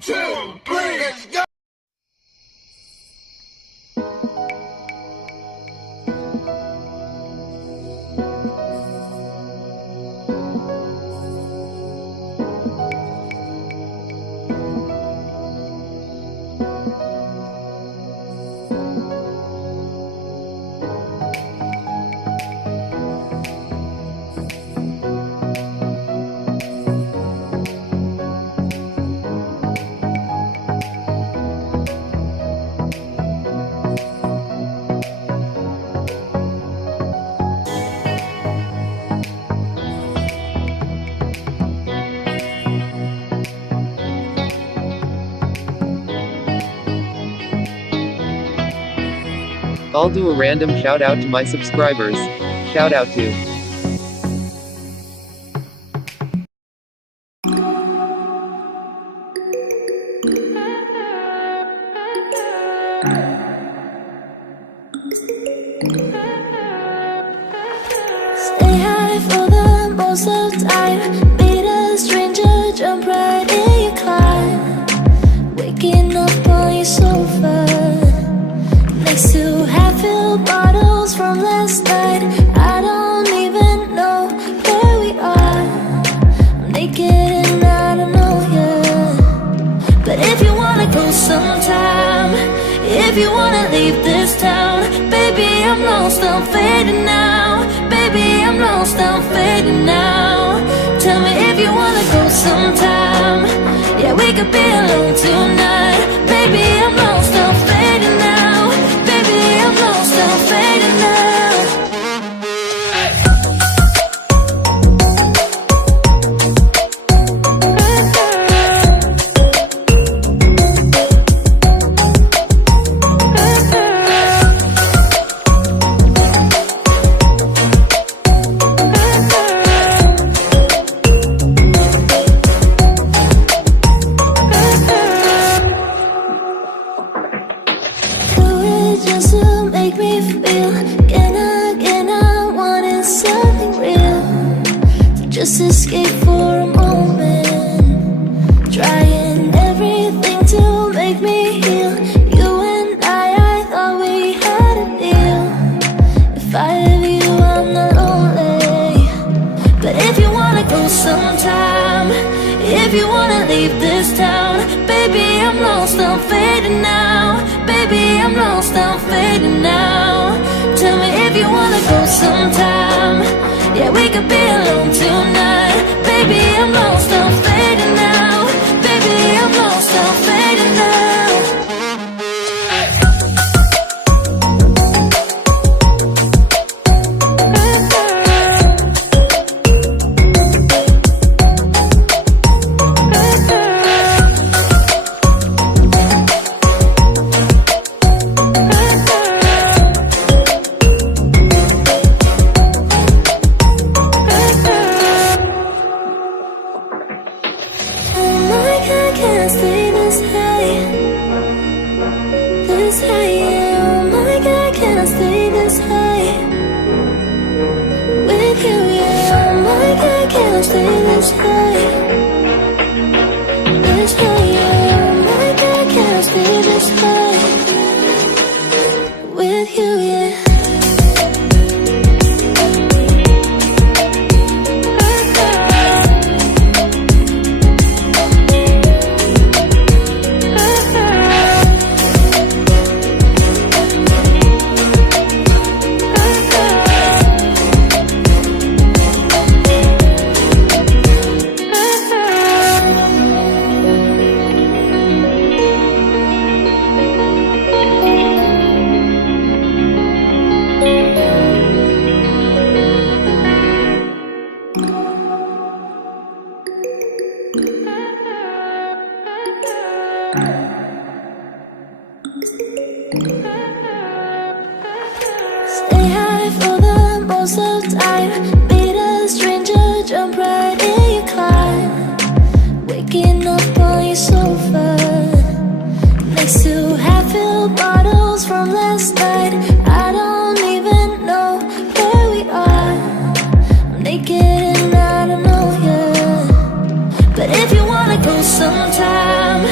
2, 3, let's go! I'll do a random shout out to my subscribers. Shout out to Stay high for the most of the time. Meet a stranger, jump right in your climb. Waking up on your sofa next to half-filled bottles from last night. I don't even know where we are. I'm naked and I don't know you. But if you wanna go sometime, if you wanna leave this town, baby, I'm lost, I'm fading now. Baby, I'm lost, I'm fading now. Tell me if you wanna go sometime. Yeah, we could be alone tonight. Baby, I'm lost, I'm fading now. Baby, I'm lost, I'm fading now. Just to make me feel again, I wanted something real. So just escape for a moment, trying everything to make me heal. You and I thought we had a deal. If I have you, I'm not lonely. But if you wanna go sometime, if you wanna leave this town, baby, I'm lost, I'm fading now. Baby, I'm lost, I'm fading now. Tell me if you wanna go sometime. Yeah, we could be alone tonight. Baby, I'm lost, I'm fading now. Baby, I'm lost, I'm fading now. you wanna go sometime,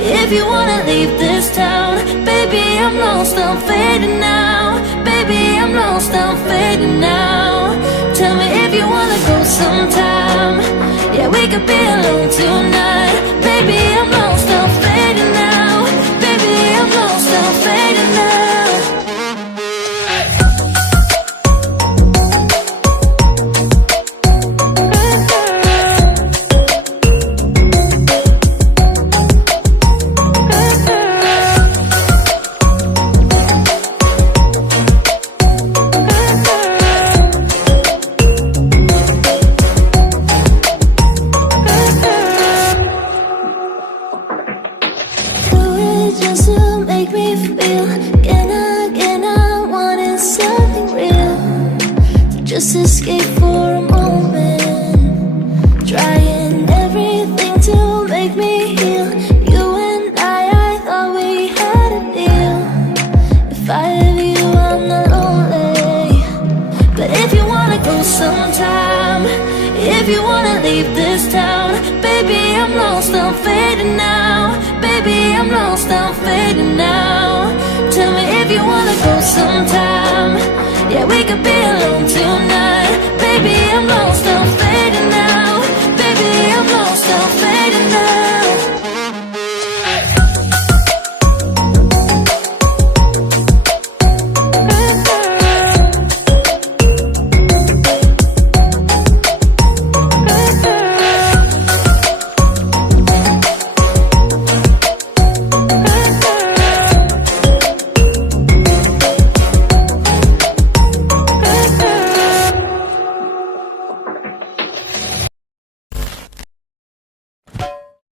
if you wanna leave this town, baby, I'm lost, I'm fading now. Baby, I'm lost, I'm fading now. Tell me if you wanna go sometime, yeah, we could be alone tonight. Baby, I'm lost, I'm fading now. Baby, I'm lost, I'm fading now. Just to make me feel again, I wanted something real, to just escape for a moment, trying everything to make me heal. You and I thought we had a deal. If I have you, I'm not lonely. But if you wanna go sometime, if you wanna leave this town, baby, I'm lost, I'm fading now. Baby, I'm lost, I'm fading now. Tell me if you wanna go sometime, yeah, we could be alone tonight. Baby, I'm